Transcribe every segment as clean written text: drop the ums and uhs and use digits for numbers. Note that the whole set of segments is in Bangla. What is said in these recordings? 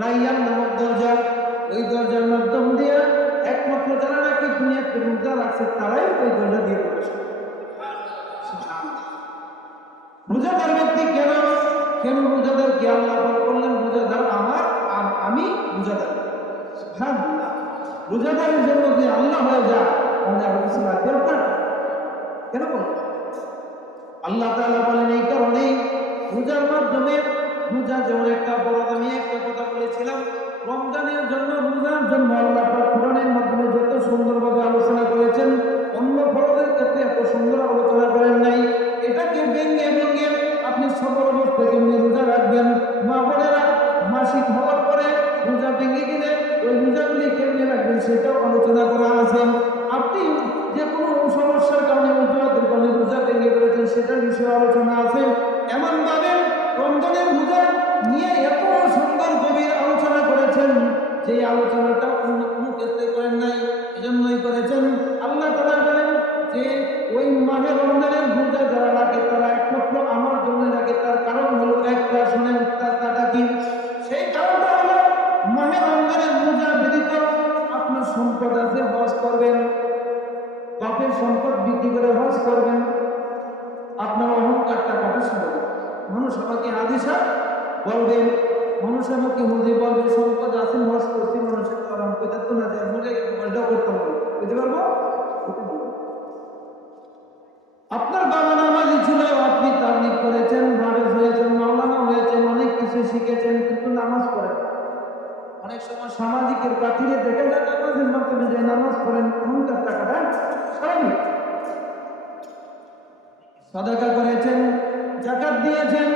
রাইয়ান নামক দরজা, ওই দরজার মাধ্যম দিয়ে একমাত্র যারা নাকি দুনিয়াতে রোজা রাখছে তারাই ওই দরজা দিয়ে প্রবেশ করে। রোজাদার ব্যক্তি কেন রোজাদারকে আল্লাহ বললেন রোজাদার আমার আর আমি রোজাদার। সুবহানাল্লাহ। রোজাদারের জন্য যে আল্লাহ হয়ে যায় তাহলে আর কিছু লাগবে আপনার কেন বলেন? আল্লাহ তাআলা বলেন এই কারণেই রোজার মাধ্যমে, রোজা যেমন একটা বড়, আমি একটা কথা বলেছিলাম রমজানের জন্য, রোজার জন্য আল্লাহ পাক কোরআনের মাধ্যমে যত সুন্দরভাবে আলোচনা করেছেন অন্য ফরজের ক্ষেত্রে এত সুন্দর আলোচনা করেন নাই। এটাকে ভেঙে ভেঙে আপনি সফর অবস্থা কেমনি রোজা রাখবেন, মা বোনেরা মাসিক হওয়ার পরে রোজা ভেঙে গেলে ওই রোজাগুলি কেমনি রাখবেন সেটাও আলোচনা করা আছে। আপনি যে কোনো সমস্যার কারণে অজুহাতের কারণে রোজা ভেঙে ফেলেছেন সেটার বিষয়ে আলোচনা আছে। এমনভাবে রমজানের রোজা নিয়ে এত সুন্দর গভীর আলোচনা করেছেন যে আলোচনাটা অন্য কোনো ক্ষেত্রে করেন নাই, এজন্যই করেছেন। আল্লাহ তাআলা বলেন যে ওই মাহে রমজানের রোজা যারা রাখে তারা একমাত্র আমার জন্য রাখে, তার কারণ হলো একটা, শুনেন তাটা কি? সেই কারণটা হলো মাহে রমজানের রোজা ব্যতীত আপনার সম্পদ আছে, হজ করবেন, বাপের সম্পদ বিক্রি করে হজ করবেন, আপনার অহংকার টাকাটা সরাবে। মানুষ আমাকে হাদিসা বলবেন, মানুষ আমাকে হুজুর বলবে সম্পদ আছে হজ করছি, মানুষের কারণ পেতে তো না যায় মরে হজটাও করতে হবে, বুঝতে পারবো? আপনার বাবা নামাজি ছিল, আপনি তাবলীগ করেছেন, হাফেজ হয়েছেন, মাওলানা হয়েছেন, অনেক কিছু শিখেছেন, কিন্তু নামাজ পড়েন। অনেক সময় সামাজিকের কাঠিরে দেখে যায় নামাজের মাধ্যমে যে নামাজ পড়েন, অহংকার টাকাটা সরাবে। সাদাকা করেছেন, যাকাত দিয়েছেন,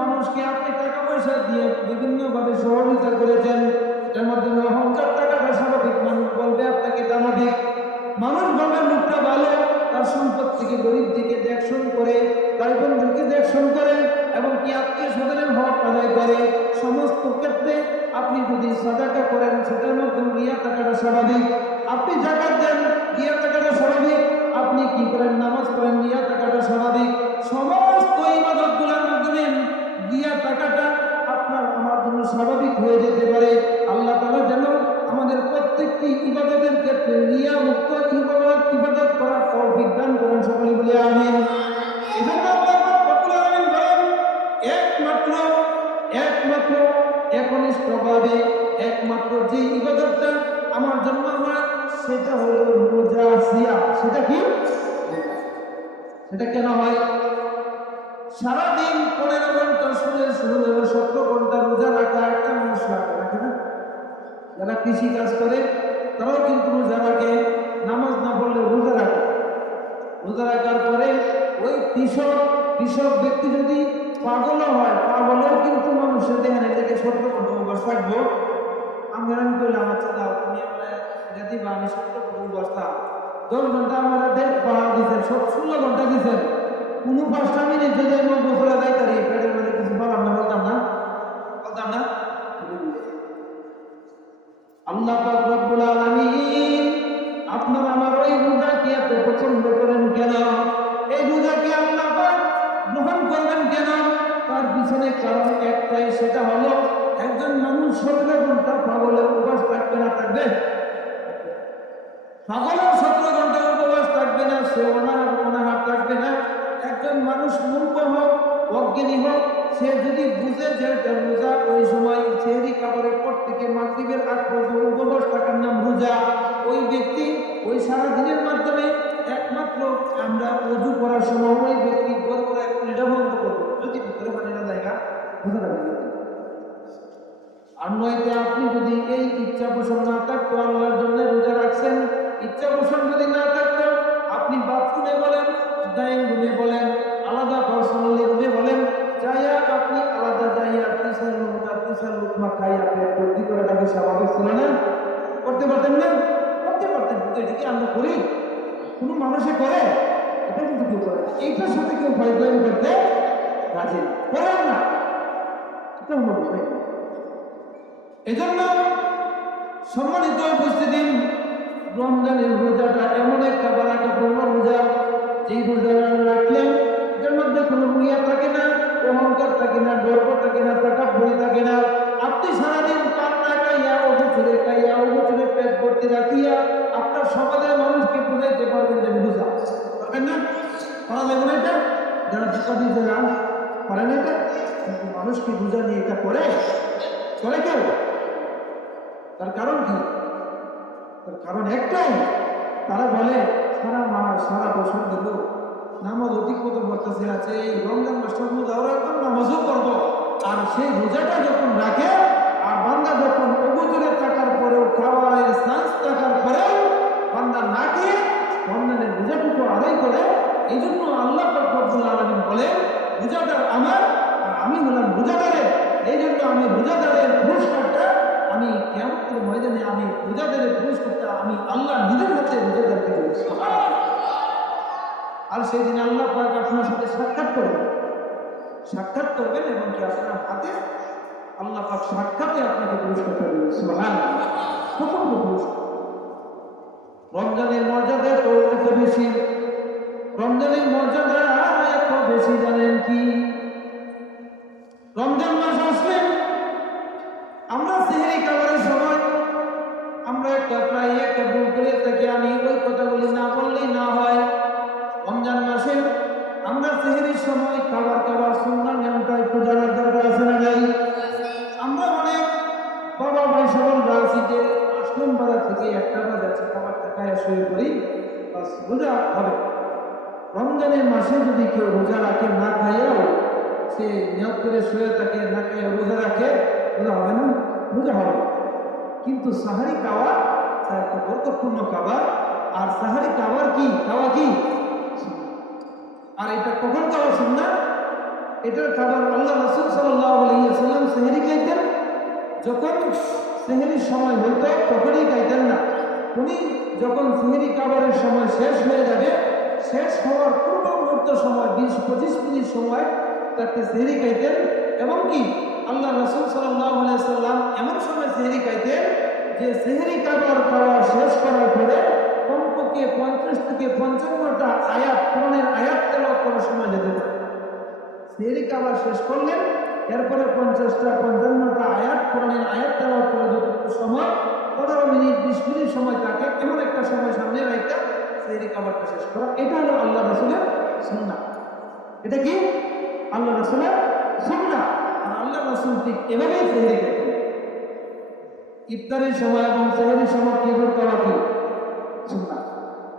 মানুষকে আপনি টাকা পয়সা দিয়ে বিভিন্নভাবে সহযোগিতা করেছেন, এর মাধ্যমে অহংকার টাকাটা স্বাভাবিক। মানুষ বলবে আপনাকে দানাধিক, মানুষ বলবে মুখটা ভালো, তার সম্পদ থেকে গরিব দিকে দেখশন করে, ভাই বন্ধুকে দেখশন করে এবং কি আত্মীয় স্বজনের হক আদায় করে। সমস্ত ক্ষেত্রে আপনি যদি সাদাকা করেন সেটার মাধ্যমে রিয়া টাকাটা স্বাভাবিক। আপনি যাকাত দেন, রিয়া টাকাটা স্বাভাবিক। আপনি কি করেন? নামাজ পড়েন, রিয়া টাকাটা স্বাভাবিক। সমস্ত ইবাদতগুলোর মাধ্যমে রিয়া টাকাটা আপনার আমার জন্য স্বাভাবিক হয়ে যেতে পারে। আল্লাহ তাআলা যেন আমাদের প্রত্যেকটি ইবাদতের ক্ষেত্রে রিয়া মুক্ত ইবাদত করার তৌফিক দান করেন, সকলে বলে আমিন। এজন্য আল্লাহ রব্বুল আলামিন বলেন একমাত্র একনিষ্ঠভাবে একমাত্র যে ইবাদতটা আমার জন্য হয় সেটা হলো রোজা, সিয়াম। সেটা কি? সেটা কেন হয়? সারাদিন 15 ঘন্টা শুনে 17 ঘন্টা রোজা রাখা একটা মানুষ রাখে না? যারা কৃষি কাজ করে তারাও কিন্তু রোজা রাখে, নামাজ না পড়লে রোজা রাখে। রোজা রাখার পরে ওই কৃষক ব্যক্তি যদি পাগলও হয়, পাগলেও কিন্তু মানুষের দেখেন এটাকে 17 ঘন্টা উপবাস থাকবো। আমি বললাম আচ্ছা দাও তুমি এটা দিবা, আমি 17 ঘন্টা উপবাস থাকবো। 10 ঘন্টা আমার পাওয়া দিচ্ছেন, 16 ঘন্টা দিচ্ছেন, কোনো 5টা মিনিট যদি আমি গোসলে যাই তারি পেটের মধ্যে কিছু বলতাম না। আল্লাহ পাক রব্বুল আলামিন আপনার আমার ওই রোজাকে এত পছন্দ করেন কেন? এই রোজাকে আল্লাহ পাক গ্রহণ করবেন কেন? তার পিছনে কারণ একটাই, সেটা হলো একজন মানুষ 17 ঘন্টা পাগলের উপবাস থাকবে না? থাকবে? পাগলের 17 ঘন্টা উপবাস থাকবে না, সে অনাহার থাকবে না। একজন মানুষ মূর্খ হোক, অজ্ঞানী হোক, সে যদি বুঝে যে রোজা, ওই সময় সেহরি খাবারের পর থেকে মাগরিবের আগ পর্যন্ত উপবাস থাকার নাম রোজা। ওই ব্যক্তি ওই সারাদিনের মাধ্যমে একমাত্র আমরা ওযু করার সময় ওই ব্যক্তি বলবো এটা বন্ধ করবো, যদি ভিতরে পানি না জায়গা বুঝতে পারবেন। আর নয়তো আপনি যদি এই ইচ্ছা পোষণ না থাকতো, আল্লাহর জন্য রোজা রাখছেন, ইচ্ছা পোষণ যদি না থাকতো, আপনি বাথরুমে বলেন, ড্রয়িং রুমে বলেন, আলাদা পার্সোনালি রুমে বলেন, যাইয়া আপনি আলাদা যাইয়া পিসার লোকমা খাইয়া পেট ভর্তি করে তাকে স্বাভাবিক ছিল না? করতে পারতেন না? করতে পারতেন, কিন্তু এদিকে আমরা করি? কোনো মানুষে করে? এটা কিন্তু কেউ করে না। এইটার সাথে কেউ ফাইজলামি করতে রাজি করেন না, এটা হলো বিষয়। এজন্য সম্মানিত উপস্থিতি, রমজানের রোজাটা এমন একটা বারাকাতুল্লাহ রোজা, যেই রোজা রাখলে এর মধ্যে কোনো রিয়া থাকে না, অহংকার থাকে না, গর্ব থাকে না, তাকাব্বুরি থাকে না। আপনি সারাদিন রাস্তা দিয়ে যান, পারেন এটা? কিন্তু মানুষ কি রোজা নিয়ে এটা করে কেউ? তার কারণ কি? তার কারণ একটাই, তারা বলে সারা মাস সারা বছর দেব নামাজ অধিক মতো পড়তেছে আছে, এই রমজান মাসটার মধ্যে আরো একদম নামাজও করবো। আর সেই রোজাটা যখন রাখে, আর বান্দা যখন অবুজুরে থাকার পরেও, খাওয়ার চান্স থাকার পরেও বান্দা না খেয়ে রমজানের রোজাটুকু আদায় করে, এই জন্য আল্লাহ পাক রব্বুল আলামিন বলেন রোজাদার আমার আর আমি হলাম রোজাদারের। এই জন্য আমি রোজাদারের পুরস্কারটা আমি কিয়ামতের ময়দানে, আমি রোজাদারের পুরস্কারটা আমি আল্লাহ নিজের হাতে রোজাদারকে দেব। আর সেই দিন আল্লাহ পাক আপনার সাথে সাক্ষাৎ করবেন এবং কি আপনার হাতে আল্লাহ পাক সাক্ষাতে আপনাকে পুরস্কারটা দেবেন। সুবহানাল্লাহ। প্রথম পুরস্কার রমজানের মর্যাদা তো এত বেশি, রমজানের মর্যাদা এত বেশি জানেন কি? রমজান মাস আসলে আমরা সেহরি খাবারের সময় আমরা প্রায় একটা ভুল করে থাকি, আমি ওই কথাগুলি না বললেই না হয়। রমজান মাসে আমরা সেহরির সময় খাবার সুন্নাহ নিয়মটা একটু জানার দরকার আছে না নাই? আমরা অনেক বাবা ভাই সকল রাখছি যে আসলাম বাজার থেকে একটা বাজার খাবারটা খায় শুয়ে করি, বাস রোজা হবে। রমজানের মাসে যদি কেউ রোজা রাখে না খাইয়াও, সে নিয়ত করে শুয়ে থাকে, না খাইয়া রোজা রাখে, রোজা হবে না? রোজা হবে। কিন্তু সাহারি খাওয়া একটা বরকতপূর্ণ খাবার। আর সাহারি খাওয়া কি? আর এটা কখন খাওয়া সুন্নাহ? এটার খাবার আল্লাহ রাসূল সাল্লাল্লাহু আলাইহি ওয়াসাল্লাম সেহরি খাইতেন, যখন সেহরির সময় হতো তখনই খাইতেন না। উনি যখন সেহরি খাবারের সময় শেষ হয়ে যাবে, শেষ হওয়ার পূর্ব মুহূর্ত সময় 20-25 মিনিট সময় তাকে সেহরি খাইতেন। এবং কি আল্লাহ রাসূল সাল্লাল্লাহু আলাইহি ওয়াসাল্লাম এমন সময় সেহরি খাইতেন যে সেহরি খাওয়া শেষ করার পরে কমপক্ষে 50 থেকে 55টা আয়াত, কোরআনের আয়াত তেলাওয়াত করার সময় যেতে পারে। সেহরি খাবার শেষ করলেন, এরপরে 50টা-55টা আয়াত, কোরআনের আয়াত তেলাওয়াত করা যতটুকু সময়, 15 মিনিট 20 মিনিট সময় থাকে, এমন একটা সময় সামনে রাখা সেহরি খাবারটা শেষ করা। এটা হলো আল্লাহ রাসূলের সুন্নাহ। এটা কি আল্লাহ রাসূলের সুন্নাহ। আর আল্লাহ রাসূল ঠিক এভাবেই সেহরি খেতেন। ইফতারের সময় এবং সেহরির সময় কি করতে হবে? সুন্নাহ।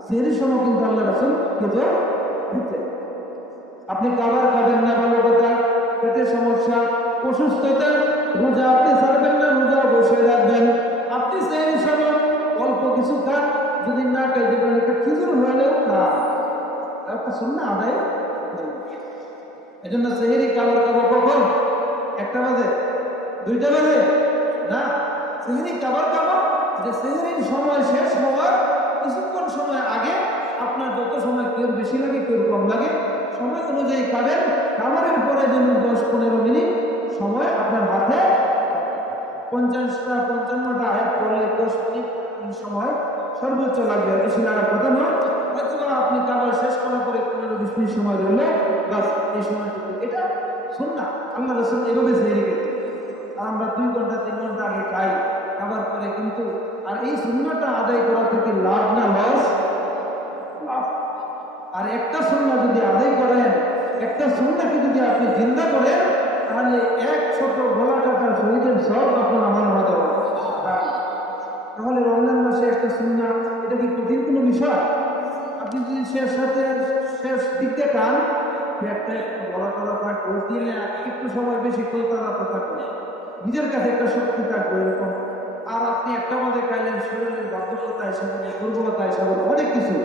সেহরির সময় কিন্তু আল্লাহ রাসূল খেতেন। আপনি খাবার খাবেন না, ভালো কথা, পেটের সমস্যা, অসুস্থতা, রোজা আপনি ছাড়বেন না, রোজা বসিয়ে রাখবেন। আপনি সেহরির সময় অল্প কিছু খান, যদি না খাইতে পারেন একটা খিচুড়ি হলেও খান, একটা সুন্নাহ আদায়। এজন্য সেহরি খাবার কখন? 1টা বাজে, 2টা বাজে না। সেহরি খাবার যে সেহরির সময় শেষ হওয়ার কিছুক্ষণ সময় আগে, আপনার যত সময় কেউ বেশি লাগে কেউ কম লাগে, সময় অনুযায়ী খাবেন। খাবারের পরে যেন 10-15 মিনিট সময় আপনার হাতে, 50টা-55টা আয়াত পড়লে 10 মিনিট সময় সর্বোচ্চ লাগবে, বেশি লাগার কথা নয়। হয়তো আপনি খাবার শেষ করার পরে 15-20 মিনিট সময় রইলে বাস, এই সময়টুকু। এটা সুন্নাহ। আল্লাহ রাসূল এভাবে সেহরি খেতেন। আর আমরা 2 ঘন্টা 3 ঘন্টা আগে খাই খাবার পরে, কিন্তু আর এই সুন্নাহটা আদায় করা থেকে লাভ না লস? লাভ। আর একটা সুন্নাহ যদি আদায় করেন, একটা সুন্নাহকে যদি আপনি জিন্দা করেন, তাহলে এক ছোট গলা কাটার শহীদের সব আপনার আমার মতো। তাহলে রমজান মাসে একটা সুন্নাহ, এটা কি কঠিন কোনো বিষয়? আপনি যদি শেষ দিকতে খান, একটা গলা টলা থাকবে, দিলে একটু সময় বেশি কলতারাতে থাকবে, নিজের কাছে একটা শক্তি থাকবে এরকম। আর আপনি একটা মাঝে খাইলেন, শরীরের বাধ্যকতা হিসাবে, দুর্বলতা হিসাবে, অনেক কিছু।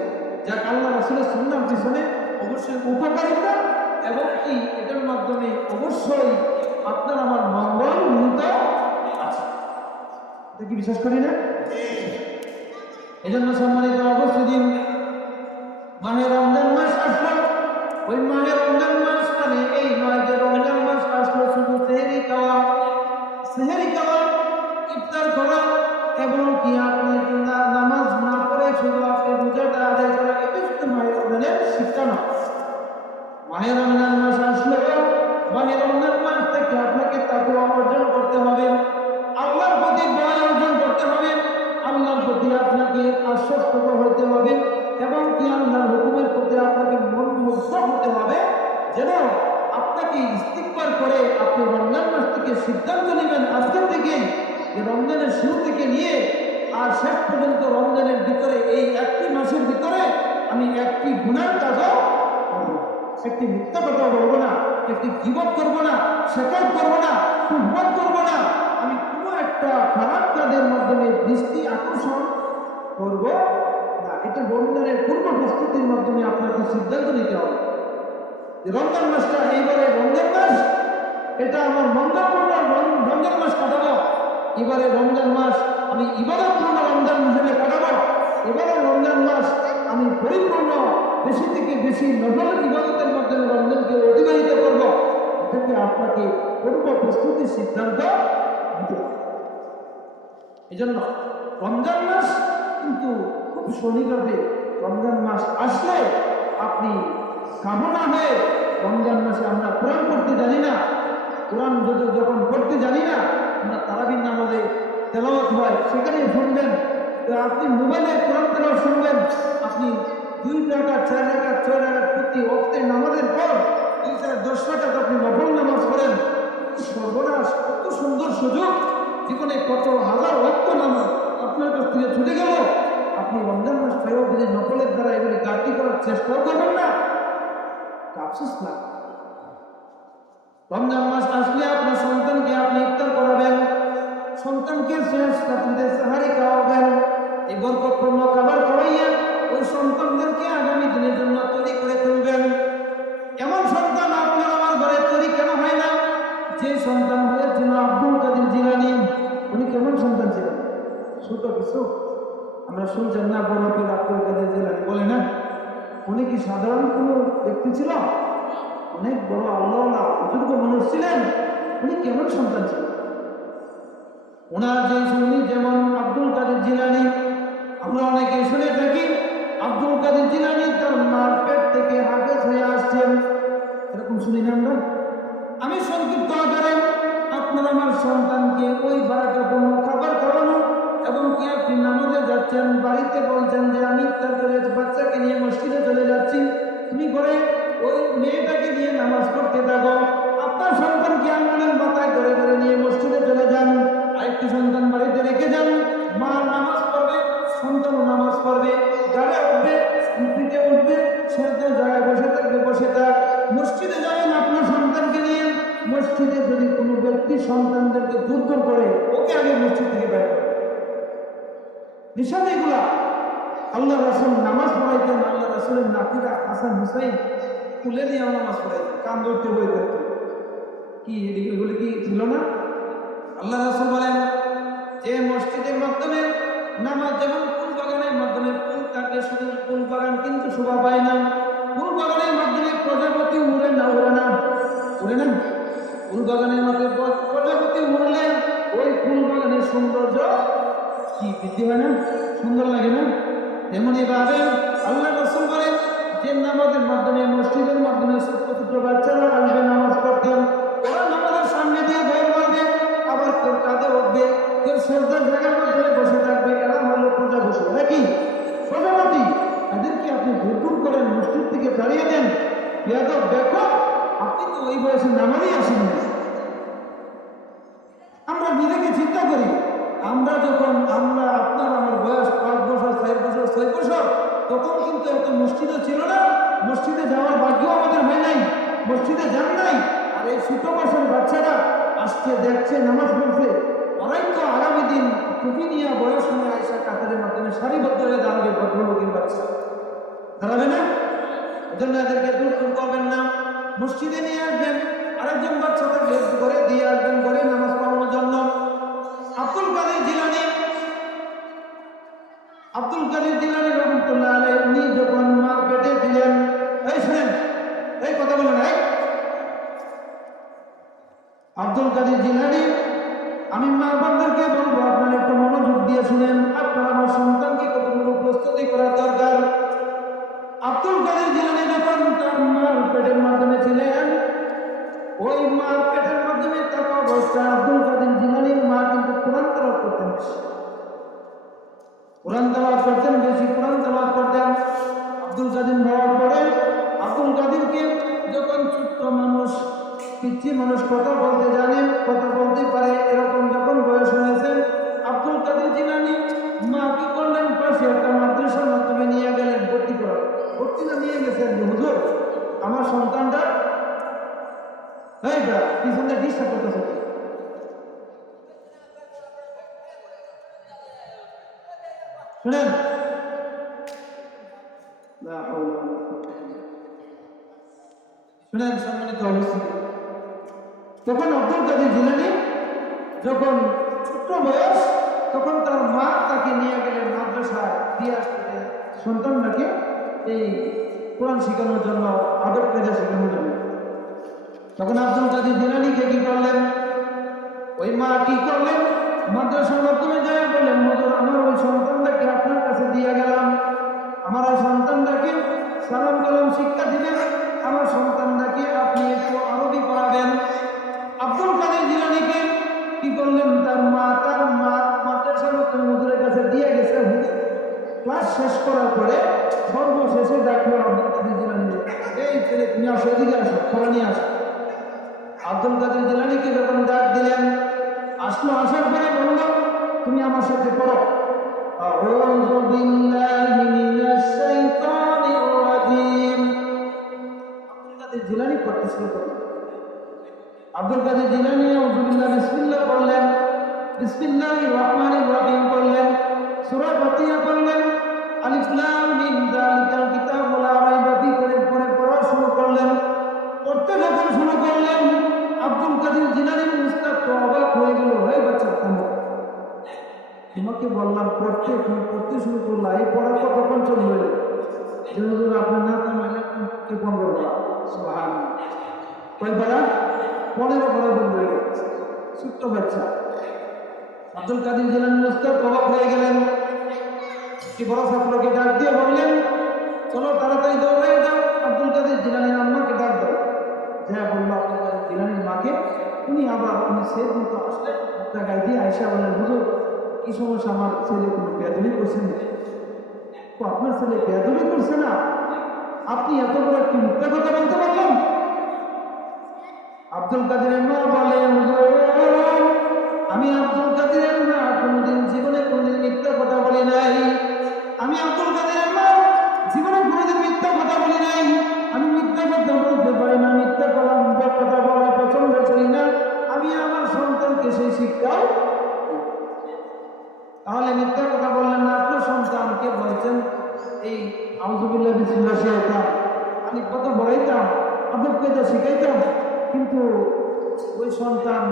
যাক, আল্লাহ রাসূলের সুন্নাহর পিছনে অবশ্যই উপকারিতা এবং কি এটার মাধ্যমে অবশ্যই আপনার আমার মঙ্গল নিহিত আছে। এটা কি বিশ্বাস করি না? এই জন্য সম্মানিত অবশ্যই মাহে রমজান মাস আসলো, ওই মাহে রমজান মাস মানে এই নয় যে রমজান মাস আসলো শুধু সেহরি খাওয়া, ইফতার করা এবং কি আপনি নামাজ না পড়ে শুধু আপনি রোজাটা আদায় করা, এটা শুধু মাহে রমজানের শিক্ষা নয়। মাহে রমজান মাস আসলো, মাহে রমজান মাস থেকে আপনাকে তাকওয়া অর্জন করতে হবে, আল্লাহর প্রতি ভয় অর্জন করতে হবে, আল্লাহর প্রতি আপনাকে আশ্বস্ত হতে হবে এবং কি আল্লাহর হুকুমের প্রতি আপনাকে মন মুগ্ধ হতে হবে, যেন থেকে নিয়ে আর শেষ পর্যন্ত রমজানের ভিতরে এই একটি মাসের ভিতরে আমি একটি গুনার কাজও করব না, একটি মিথ্যা কথা বলবো না, একটি গীবত করবো না, শেকার করবো না, তুহমত করবো না, আমি কোনো একটা খারাপ কাজের মাধ্যমে দৃষ্টি আকর্ষণ করব না। এটা রমজানের পূর্ব প্রস্তুতির মাধ্যমে আপনাকে সিদ্ধান্ত নিতে হবে যে রমজান মাসটা এইবারে রমজান মাস, এটা আমার মঙ্গলপূর্ণ রমজান মাস কাটাবো। এবারে রমজান মাস আমি ইবাদতপূর্ণ রমজান হিসেবে কাটাবো। এবারে রমজান মাস আমি পরিপূর্ণ বেশি থেকে বেশি নফল ইবাদতের মাধ্যমে রমজানকে অতিবাহিত করব। এটাকে আপনাকে পূর্ব প্রস্তুতির সিদ্ধান্ত নিতে হবে। এই জন্য রমজান মাস কিন্তু খুব শনিভাবে রমজান মাস আসলে আপনি কামনা হয়ে রমজান মাসে আমরা কোরআন পড়তে জানি না, কোরআন যখন পড়তে জানি না, আমরা তারাবির নামাজে তেলাওয়াত হয় সেখানে শুনবেন, তো আপনি মোবাইলে কোরআন তেলাওয়াত শুনবেন, আপনি 2 রাকাত 4 রাকাত 6 রাকাত প্রতি ওয়াক্তে নামাজের পর 10 রাকাত আপনি নফল নামাজ পড়েন। সর্বনাশ, কত সুন্দর সুযোগ, জীবনে কত হাজার ওয়াক্ত নামাজ আপনার কাছ থেকে ছুটে গেল। আপনি রমজান মাস পেয়েও যদি নকলের দ্বারা এগুলি গাড়ি করার চেষ্টাও করবেন না, আফসোস না। রমজান মাস আসলে আপনার সন্তানকে আপনি ইফতার করাবেন, সন্তানকে শেষ রাত্রিতে সাহারি খাওয়াবেন, এই বরকতপূর্ণ খাবার খাওয়াইয়া ওই সন্তানদেরকে আগামী দিনের জন্য তৈরি করে তুলবেন। এমন সন্তান আপনার আমার ঘরে তৈরি কেন হয় না? যে সন্তান হয়েছিল আব্দুল কাদের জিলানী, উনি কেমন সন্তান ছিলেন? ছোট কিছু আমরা শুনছেন না, বড় পীর আব্দুল কাদের জিলানী বলে না, উনি কি সাধারণ কোনো ব্যক্তি ছিল? অনেক বড় আল্লাহ বুজুর্গ মানুষ ছিলেন। উনি কেমন সন্তান ছিলেন? ওনার যে শুনি যেমন আব্দুল কাদের জিলানী, আমরা অনেকে শুনে থাকি আব্দুল কাদের জিলানী তার মার পেট থেকে হাফেজ হয়ে আসছেন, এরকম শুনি না আমরা। আমি সংক্ষিপ্ত আকারে আপনার আমার সন্তানকে ওই বারাকাপূর্ণ খাবার খাওয়ানো এবং কি আপনি নামাজে যাচ্ছেন, বাড়িতে বলছেন যে আমি ইফতার করে বাচ্চাকে নিয়ে মসজিদে চলে যাচ্ছি, তুমি করে ওই মেয়েটাকে নিয়ে নামাজ পড়তে থাকো। আপনার সন্তানকে আঙ্গুলের মাথায় ধরে ধরে নিয়ে মসজিদে চলে যান, আরেকটি সন্তান বাড়িতে রেখে যান, মা নামাজ পড়বে, সন্তানও নামাজ পড়বে, গাড়ে উঠবে, পিঠে উঠবে, সে জায়গায় বসে থাকবে, বসে থাক। মসজিদে যাবেন আপনার সন্তানকে নিয়ে, মসজিদে যদি কোনো ব্যক্তি সন্তানদেরকে দূর দূর করে, ওকে আগে মসজিদ থেকে বের করে। নিশান এগুলা। আল্লাহ রাসূল নামাজ পড়াইতেন, আল্লাহ রাসূলের নাতিরা হাসান হুসাইন তুলে নিয়ে নামাজ পড়াইতেন, কান ধরতে বই থাকতেন। কি এগুলি কি ছিল না? আল্লাহ রাসূল বলেন যে মসজিদের মাধ্যমে নামাজ যেমন ফুল বাগানের মাধ্যমে ফুল থাকে, শুধু ফুল বাগান কিন্তু শোভা পায় না। ফুল বাগানের মাধ্যমে প্রজাপতি উড়ে না, উড়ে না, উড়ে না। ফুল বাগানের মধ্যে প্রজাপতি উড়লে ওই ফুল বাগানের সৌন্দর্য কি বৃদ্ধি হয় না? সুন্দর লাগে না? তেমনি ভাবে আল্লাহ রাসূল বলেন যে নামাজের মাধ্যমে মসজিদের মাধ্যমে ছোট ছোট বাচ্চারা আসবে নামাজ পড়তেন, ওরা নামাজের সামনে দিয়ে বই পড়বে, আবার কেউ কাঁধে উঠবে, কেউ সর্দার জায়গার মধ্যে বসে থাকবে। এরা হলো প্রজাপতি, নাকি প্রজাপতি। তাদেরকে আপনি দূর দূর করেন, মসজিদ থেকে তাড়িয়ে দেন। বেয়াদব দেখো, আপনি তো ওই বয়সে নামাজই আসেন না। আমরা নিজেকে চিন্তা করি, আমরা যখন আপনার আমার বয়স 5 বছর 4 বছর 6 বছর, তখন কিন্তু এত মসজিদও ছিল না, মসজিদে যাওয়ার ভাগ্যও আমাদের হয় নাই, মসজিদে যান নাই। আর এই ছোট বছর বাচ্চারা আজকে দেখছে নামাজ পড়ছে, ওরাই তো আগামী দিন টুপি নিয়ে বয়স হয়ে আসা কাতারের মাধ্যমে সারিবদ্ধ হয়ে দাঁড়াবে। ভদ্রলোকের বাচ্চা দাঁড়াবে না? এজন্য এদেরকে দূর করবেন না, মসজিদে নিয়ে আসবেন, আরেকজন বাচ্চা থাকলে ঘরে দিয়ে আসবেন, ঘরে নামাজ পড়ানোর জন্য। আব্দুল কাদের জিলানী রহমতুল্লাহ আলাইহি উনি যখন মার পেটে দিলেন, এই শুনেন, এই কথা বলেন, এই আব্দুল কাদের জিলানী, আমি মা বাবাদেরকে বলবো আপনারা একটু মনোযোগ দিয়ে শুনেন, আপনার আমার সন্তানকে কতটুকু প্রস্তুতি করা দরকার। আব্দুল কাদের জিলানী যখন তার মার পেটের মাধ্যমে ছিলেন, ওই মার পেটের মাধ্যমে থাকা অবস্থায় আব্দুল কাদের জিলানীর মা কিন্তু কোরআন তেলাওয়াত করতেন বেশি, কোরআন তেলাওয়াত করতেন বেশি, কোরআন তেলাওয়াত করতেন। আব্দুল কাদের হওয়ার পরে আব্দুল কাদেরকে যখন ছোট্ট মানুষ, পিচ্ছি মানুষ, কথা বলতে জানেন, কথা বলতে পারে, এরকম যখন বয়স হয়েছে, আব্দুল কাদের শুনেন, শুনেন সম্মানিত অবস্থা, তখন আব্দুল কাদের জিলানী যখন ছোট্ট বয়স, তখন তার মা তাকে নিয়ে গেলেন মাদ্রাসায় দিয়ে আসতে, সন্তানটাকে এই কোরআন শেখানোর জন্য, আদব কায়দা শেখানোর জন্য। তখন আব্দুল কাদের জিলানীকে কি করলেন, ওই মা কি করলেন, মাদ্রাসার মাধ্যমে যায় বললেন, হুজুর আমার ওই সন্তানটাকে আপনার কাছে দিয়ে গেলাম, আমার ওই সন্তানটাকে সালাম কালাম শিক্ষা দিবেন, আমার সন্তানটাকে আপনি একটু আরবি পড়াবেন। আব্দুল কাদের জিলানীকে কি করলেন, তার মা মাদ্রাসার হুজুরের কাছে দিয়ে গেছে। হুজুর ক্লাস শেষ করার পরে সর্বশেষে ডাকলো আব্দুল কাদের জিলানী, এই ছেলে তুমি আসো, এদিকে আসো, পড়া নিয়ে আসো। আব্দুল কাদের জিলানীকে যখন ডাক দিলেন, আসলো, আসার পরে বলল, তুমি আমার সাথে পড়ো, আউযু বিল্লাহি মিনাশ শাইতানির রাজিম। আব্দুল কাদের জিলানী পড়তেছিল। আব্দুল কাদের জিলানী আউযু বিল্লাহি বিসমিল্লাহ পড়লেন, বিসমিল্লাহির রহমানির রহিম পড়লেন, সূরা ফাতিহা পড়লেন, আলিফ লাম মিম যালিকাল কিতাবু লা রাইবা ফীহি করে পড়া শুরু করলেন। পড়তে যখন শুরু করলেন, আব্দুল কাদের জিলানীর উস্তাদ তো অবাক হয়ে গেল, এই বাচ্চা তোমাকে বললাম পড়তে, তুমি পড়তে শুরু করলা, এই পড়া কতক্ষণ চলবে? হুজুর আপনি না থামাইলে কে 15 পড়া, সুবহানাল্লাহ, কয় পড়া? 15 পড়া বলবে, ছোট্ট বাচ্চা। আব্দুল কাদের জিলানী উস্তাদ অবাক হয়ে গেলেন, কি বড় ছাত্রকে ডাক দিয়ে বললেন, চলো তাড়াতাড়ি দৌড়ে যাও, আব্দুল কাদের জিলানীর আম্মাকে ডাক দাও। যা বললো আব্দুল কাদের জিলানীর মাকে, উনি সে দ্রুত আসলেন, জায়গায় দিয়ে আয়সা বললেন, হুজুর কি সমস্যা, আমার ছেলে কোনো বেয়াদবি করছে না? তো আপনার ছেলে বেয়াদবি করছে না, আপনি এত বড় একটি মিথ্যা কথা বলতে পারলেন? আব্দুল কাদেরের মা বলে, হুজুর আমি আব্দুল কাদেরের মা কোনোদিন জীবনে কোনোদিন মিথ্যা কথা বলি নাই, আমি আব্দুল কাদেরের মা জীবনে কোনোদিন মিথ্যা কথা বলি নাই, আমি মিথ্যা কথা বলতে পারি না, মিথ্যা কথা বলা পছন্দ করি না, আমি আমার সন্তানকে সেই শিক্ষাও। তাহলে মিথ্যা কথা বললেন না, আপনার সন্তানকে বলছেন এই আউযু বিল্লাহি বিসমিল্লাহ শিখাইতাম, আমি কথা বলাইতাম, আদবকে তো শিখাইতাম, কিন্তু ওই সন্তান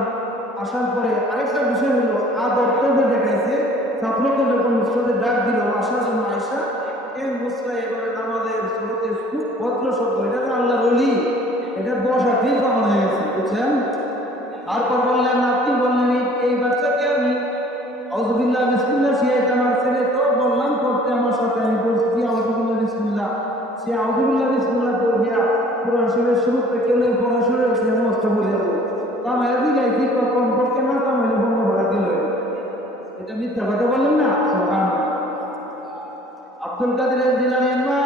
আসার পরে আরেকটা বিষয় হলো, আদবটা দেখাইছে, ছাত্রকে যখন উস্তাদে ডাক দিল আসার জন্য, আয়সা এই মুসলাই এবারে নামাজের শুরুতে খুব ভদ্র শব্দ, এটা তো আল্লাহর ওলি, এটা বসাতেই প্রমাণ হয়ে গেছে, বুঝছেন? তারপর বললেন, আপনি বললেন এই বাচ্চাকে আমি আউযু বিল্লাহি বিসমিল্লাহ শিখাইতাম, আমার ছেলে তো বললাম পড়তে, আমার সাথে আমি পড়ছি আউযু বিল্লাহি বিসমিল্লাহ, সে আউযু বিল্লাহি বিসমিল্লাহ পড়বিয়া কোরআন শরীফের শুরু থেকে পড়া শুরু হয়েছে, মস্ত বলে যাবো, তা মেরে দিলাইছি কম পড়তে না, তা মেরে বন্ধ ভরা দিল, এটা মিথ্যা কথা বললেন না? সুবহানাল্লাহ। আব্দুল কাদের জিলানীর মা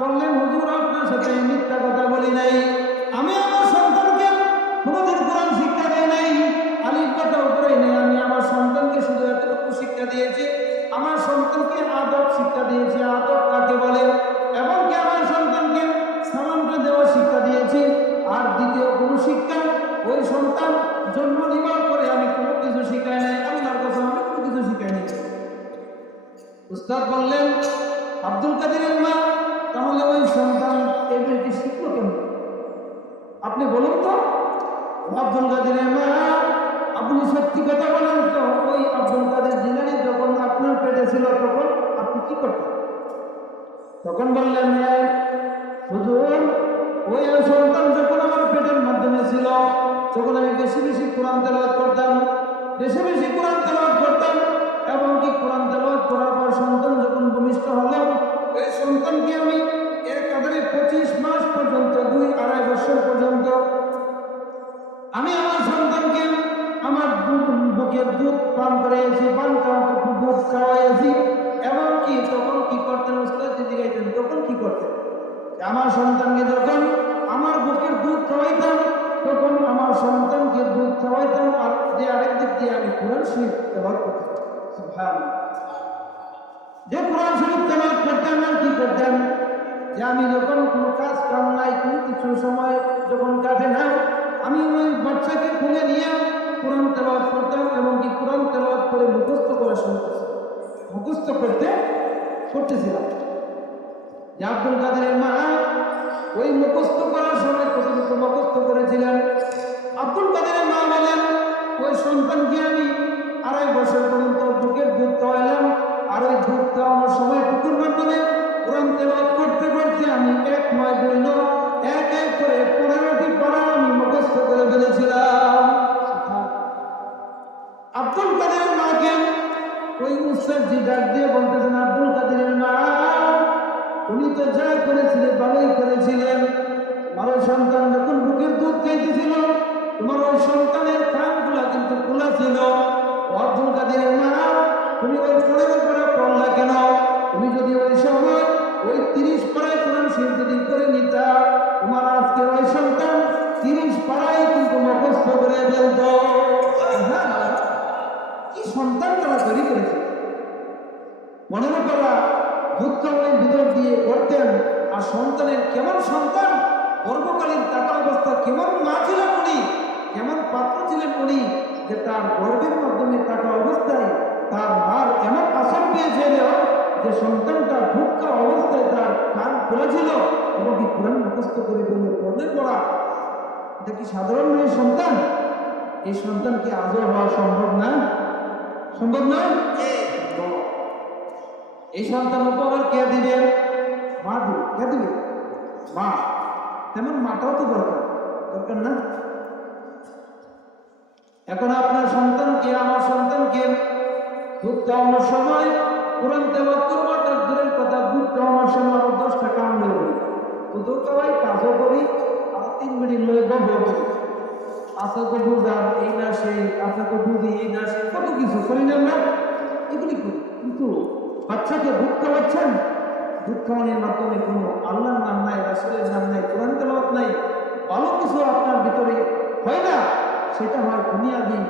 বললেন, হুজুর আপনার সাথে মিথ্যা কথা বলি নাই, আমি আমার সন্তানকে কোনোদিন কোরআন শিক্ষা দেই নাই, আলিফ কথা উপরে নেই, আমি আমার সন্তানকে শুধু এতটুকু শিক্ষা দিয়েছি, আমার সন্তানকে আদব শিক্ষা দিয়েছি, আদব কাকে বলে, এবং কি আমার সন্তানকে সালামটা দেওয়ার শিক্ষা দিয়েছি, আর দ্বিতীয় কোনো শিক্ষা ওই সন্তান জন্ম নেওয়ার পরে আমি কোনো কিছু শিখাই নাই, আল্লাহর কাছে আমি কোনো কিছু শিখাই নাই। উস্তাদ বললেন, আব্দুল কাদেরের মা তাহলে ওই সন্তান এগুলি শিখলো কেন? আপনি বলুন তো। আব্দুল কাদেরের মা, আপনি সত্যি কথা বলেন তো, ওই আব্দুল কাদের জিলানী যখন আপনার পেটে ছিল তখন আপনি কি করতেন? তখন বললেন, হুজুর ওই সন্তান যখন আমার পেটের মাধ্যমে ছিল, তখন আমি বেশি বেশি কোরআন তেলাওয়াত করতাম, বেশি বেশি কোরআন তেলাওয়াত করতাম, এবং কি কোরআন তেলাওয়াত করার পর সন্তান যখন ভূমিষ্ঠ হলো, এই সন্তানকে আমি একেবারে 25 মাস পর্যন্ত, 2-2.5 বছর পর্যন্ত আমি আমার সন্তানকে আমার বুকের দুধ পান করাইছি, দুধ খাওয়াইছি, এবং কি তখন কি করতেন উস্তাদ যদি গাইতেন, তখন কি করতেন, আমার সন্তানকে যখন আমার বুকের দুধ খাওয়াইতাম, তখন আমার সন্তানকে দুধ খাওয়াইতাম, আর যে আরেক দিক দিয়ে আমি কোরআন শরীফ তেলাওয়াত করতাম। সুবহানাল্লাহ। যে কোরআন শরীফ তেলাওয়াত করতেন আর কি করতেন, যে আমি যখন কোনো কাজ কাম নাই, কোনো কিছু সময় যখন কাটে না, আমি ওই বাচ্চাকে খুলে নিয়ে কোরআন তেলাওয়াত করতাম, এবং কি কোরআন তেলাওয়াত করে মুখস্থ করে শুনতেছি, মুখস্থ করতেছিলাম যে আব্দুল কাদেরের মা ওই মুখস্থ করার সময় কতটুকু মুখস্থ করেছিলেন। আব্দুল কাদেরের মা বলেন, ওই সন্তানকে আমি 2.5 বছর পর্যন্ত বুকের দুধ খাওয়াইলাম, আর ওই দুধ খাওয়ানোর সময় টুকুর মাধ্যমে কোরআন তেলাওয়াত করতে করতে আমি 1 নয় 2 নয় এক এক করে 15টি পারা আমি মুখস্থ করে ফেলেছিলাম। আব্দুল কাদেরের মাকে ওই মুস্তাফি ডাক দিয়ে বলতেছেন, আব্দুল কাদেরের মা, উনি তো যা করেছিলেন ভালোই করেছিলেন। তোমার সন্তান যখন বুকের দুধ খাইতেছিল, তোমার ওই সন্তানের কানগুলা কিন্তু খোলা ছিল। আব্দুল কাদেরের মা, তুমি ওই 15 পারা পড়লা কেন? তুমি যদি ওই সময় ওই 30 পারায় কোরআন শরীফ যদি করে নিতা, তোমার আজকে ওই সন্তান 30 পারায় কিন্তু মুখস্থ করে ফেলত। কি সন্তান তারা তৈরি করেছে! 15 পারা দুধ খাওয়ানোর ভিতর দিয়ে করতেন, আর সন্তানের কেমন সন্তান, গর্ভকালীন টাকা অবস্থা কেমন মা ছিলেন উনি, কেমন পাত্র ছিলেন উনি, যে তার গর্ভের মাধ্যমে টাকা অবস্থায় তার মার এমন আসর পেয়েছিল যে সন্তানটা দুধ খাওয়া অবস্থায় তার কান খোলা ছিল এবং কি কোরআন মুখস্থ করে বললে পড়লেন পড়া। এটা কি সাধারণ নয় সন্তান? এই সন্তানকে আজও হওয়া সম্ভব না? সম্ভব নয়। এই সন্তান উপহার কে দিবে? মা দিবে। কে দিবে? মা। তেমন মাটাও তো দরকার, দরকার না? এখন আপনার সন্তানকে, আমার সন্তানকে দুধ খাওয়ানোর সময় কোরআন তেলাওয়াত করবো, তার দূরের কথা, দুধ খাওয়ানোর সময় আরো 10 টাকা আমি করি, দুধও খাওয়াই, কাজও করি, আবার 3 মিনিট লয়ে গল্প করি, আশাকে বুঝান এই না সেই, আশাকে বুঝি এই না সেই, কত কিছু করি না আমরা, এগুলি করি। কিন্তু বাচ্চাকে দুধ খাওয়াচ্ছেন, দুধ খাওয়ানোর মাধ্যমে কোনো আল্লাহর নাম নাই, রাসূলের নাম নাই, কোরআন তেলাওয়াত নাই, ভালো কিছু আপনার ভিতরে হয় না। সেটা হয় দুনিয়াবি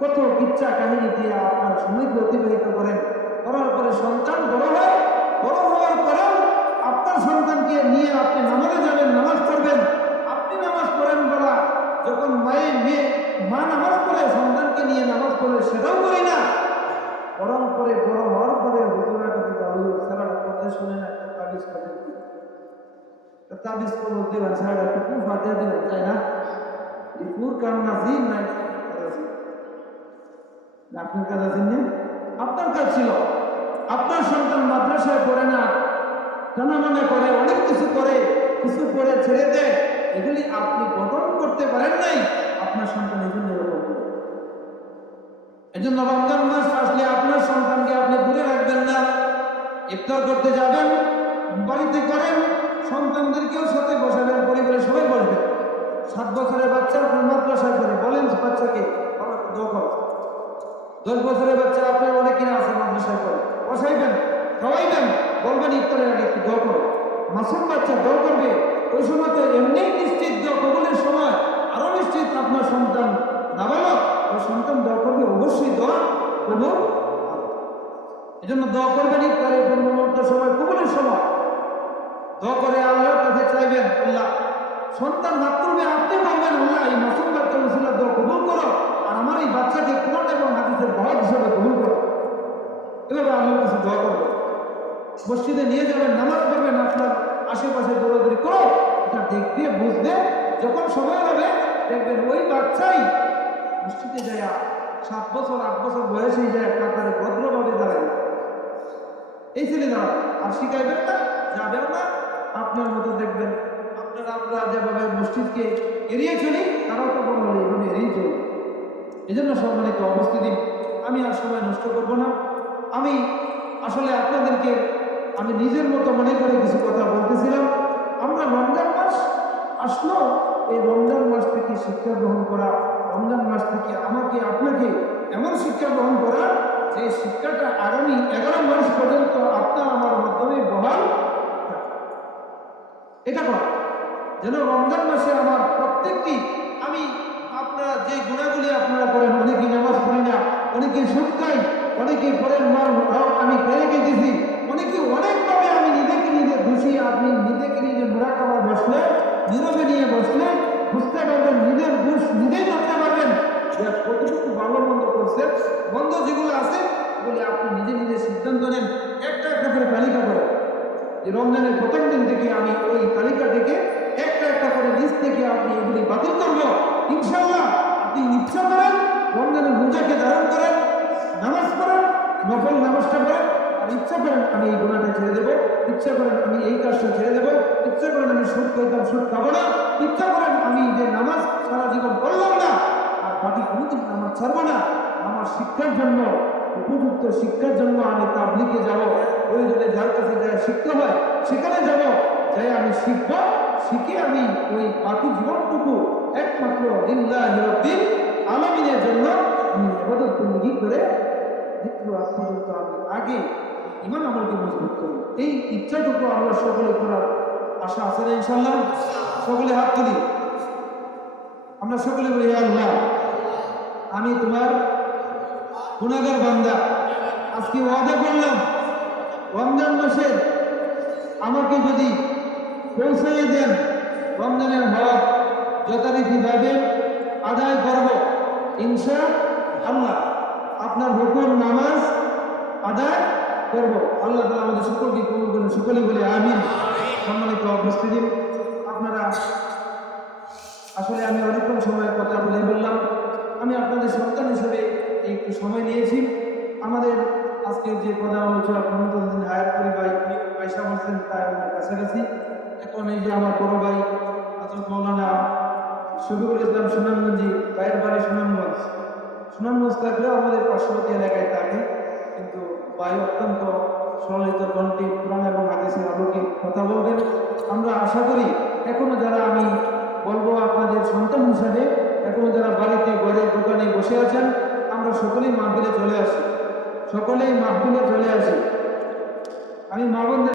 কত কিচ্ছা কাহিনী দিয়ে আপনার সময়কে অতিবাহিত করেন। করার পরে সন্তান বড় হয়, বড় হওয়ার পরেও আপনার সন্তানকে নিয়ে আপনি নামাজে যাবেন, নামাজ পড়বেন। আপনি নামাজ পড়েন বলা, যখন মা নামাজ পড়ে সন্তানকে নিয়ে নামাজ পড়ে সেটাও করি না। বরং পরে বড় হওয়ার পরে হুজুরের কাছে সারাটা কথা শুনে না, একটা তাবিজ করে তাবিজ করে দেবেন, সারাটা একটু কুফা দিয়ে দেবেন, তাই না? রিপুর কাম নাজির নাই, আপনার কাজ আছে না? আপনার কাজ ছিল, আপনার সন্তান মাদ্রাসায় পড়ে না, জানা মনে করে, অনেক কিছু করে, কিছু করে ছেড়ে দেয়, এগুলি আপনি গঠন করতে পারেন নাই। আপনার সন্তান এই জন্য এরকম। এই জন্য রমজান মাস আসলে আপনার সন্তানকে আপনি দূরে রাখবেন না। ইফতার করতে যাবেন, বাড়িতে করেন, সন্তানদেরকেও সাথে বসাবেন, পরিবারের সবাই বসবেন। 7 বছরের বাচ্চা আপনার মাদ্রাসায় পড়ে, বলেন বাচ্চাকে বাবা দোয়া করো। 10 বছরের বাচ্চা আপনার অনেকেই আছে মাদ্রাসায় পড়ে, বসাইবেন, খাওয়াইবেন, বলবেন ইফতারের আগে একটু দোয়া করো। মাসুম বাচ্চা দোয়া করবে, ওই সময় তো এমনি নিশ্চিত দোয়া কবুলের সময় আরো নিশ্চিত আপনার সন্তান নাবালক, ওই সন্তান দোয়া করবে, অবশ্যই দোয়া কবুল। এই জন্য দোয়া করবেন ইফতারের পূর্ণ সময়, কবুলের সময় দোয়া করে আল্লাহর কাছে চাইবেন, আল্লাহ সন্তান মাতৃবে আপনি বলবেন, আল্লাহ এই মাসুম বাচ্চা রসুল্লাহ দোয়া কবুল করো, আর আমার এই বাচ্চাকে কোরআন এবং হাদিসের বহর হিসেবে কবুল করো। এভাবে আল্লাহর কাছে দোয়া করবেন। মসজিদে নিয়ে যাবেন, নামাজ পড়বেন, আপনার আশেপাশে দৌড়াদৌড়ি করো, এটা দেখবে বুঝবে, যখন সময় হবে দেখবেন ওই বাচ্চাই মসজিদে যায় 7 বছর 8 বছর বয়সে যায় কাতারে ভদ্রভাবে দাঁড়ায়, এই ছেলে দাঁড়ায়। আর শিখাইবেন না, যাবেন না, আপনার মতো দেখবেন আমরা যেভাবে মসজিদকে এড়িয়ে চলি, তারাও তো বড় হলে এভাবে এড়িয়ে চলি। এই জন্য সম্মানিত উপস্থিতি, আমি আর সময় নষ্ট করব না। আমি আসলে আপনাদেরকে আমি নিজের মতো মনে করে কিছু কথা বলতেছিলাম। আমরা রমজান মাস আসলো, এই রমজান মাস থেকে শিক্ষা গ্রহণ করা, রমজান মাস থেকে আমাকে আপনাকে এমন শিক্ষা গ্রহণ করা যে শিক্ষাটা আগামী 11 মাস পর্যন্ত আপনার আমার মাধ্যমে বহাল এটা করা, যেন রমজান মাসে আমার প্রত্যেকটি, আমি আপনারা যে গুণাগুলি আপনারা করেন, অনেকেই নামাজ পড়ি না, অনেকে সুদ খাই, অনেকে পরের মার আমি ফেলে গেছি, অনেকে অনেকভাবে আমি নিজেকে নিজে খুশি। আপনি নিজেকে নিজে মোরাকাবা বসলে, নীরবে নিয়ে বসলে বুঝতে পারবেন, নিজের দোষ নিজেই ধরতে পারবেন যে কতটুকু ভালো মন্দ করছে। বন্ধ যেগুলো আছে বলে আপনি নিজে নিজে সিদ্ধান্ত নেন, একটা একটা করে তালিকা করেন যে রমজানের প্রথম দিন থেকে আমি ওই তালিকা থেকে একটা একটা করে লিস্ট থেকে আপনি এগুলি বাতিল করবো। ইনশাআল্লাহ আপনি ইচ্ছা করেন রমজানের রোজাকে ধারণ করেন, নামাজ পড়েন, নফল নামাজটা পড়েন, আর ইচ্ছা করেন আমি এই গুণাটা ছেড়ে দেবো, ইচ্ছা করেন আমি এই কাজটা ছেড়ে দেবো, ইচ্ছা করেন আমি সুদ খাইতাম সুদ খাবো না, ইচ্ছা করেন আমি যে নামাজ সারা জীবন পড়লাম না আর বাকি কোনোদিন নামাজ ছাড়বো না। আমার শিক্ষার জন্য, উপযুক্ত শিক্ষার জন্য আমি তাবলিগে যাব, প্রয়োজনে যার কাছে যায় শিখতে হয় সেখানে যাব, যাই আমি শিখব, শিখে আমি ওই বাকি জীবনটুকু একমাত্র লিল্লাহি রাব্বিল আলামিনের জন্য আমি ইবাদত বন্দেগী করে মৃত্যু আগ পর্যন্ত আমি আগে ঈমান আমলকে মজবুত করি। এই ইচ্ছাটুকু আমরা সকলে করার আশা আছে না ইনশাআল্লাহ? সকলে হাত তুলি, আমরা সকলে বলি হে আল্লাহ আমি তোমার গুনাহগার বান্দা, আজকে ওয়াদা করলাম রমজান মাসে আমাকে যদি পৌঁছাইয়ে দেন রমজানের হক যথারীতিভাবে আদায় করব ইনশাআল্লাহ। আপনার হুকুম নামাজ আদায় করব। আল্লাহ তাআলা আমাদের সকলকে কবুল করেন, সকলে বলে আমিন। সম্মানিত উপস্থিতি, আপনারা আসলে আমি অনেকক্ষণ সময়ের কথা বলে বললাম, আমি আপনাদের সন্তান হিসেবে একটু সময় নিয়েছি। আমাদের আজকে যে প্রধান আলোচক মমতাজউদ্দিন হায়াতপুরী ভাই আয়সা বলছেন তাই আমাদের কাছাকাছি। এখন এই যে আমার বড় ভাই হযরত মাওলানা শফিকুল ইসলাম সুনামগঞ্জি, ভাইয়ের বাড়ি সুনামগঞ্জ, সুনামগঞ্জ থাকলেও আমাদের পার্শ্ববর্তী এলাকায় থাকে, কিন্তু ভাই অত্যন্ত সরলিত কণ্ঠে কোরআন এবং হাদিসের আলোকে কথা বলবেন। আমরা আশা করি এখনো যারা, আমি বলবো আপনাদের সন্তান হিসাবে, এখনো যারা বাড়িতে ঘরে দোকানে বসে আছেন, আমরা সকলেই মাহফিলে চলে আসি, সকলেই মাহফিলে চলে আসি। আমি মা বোনদের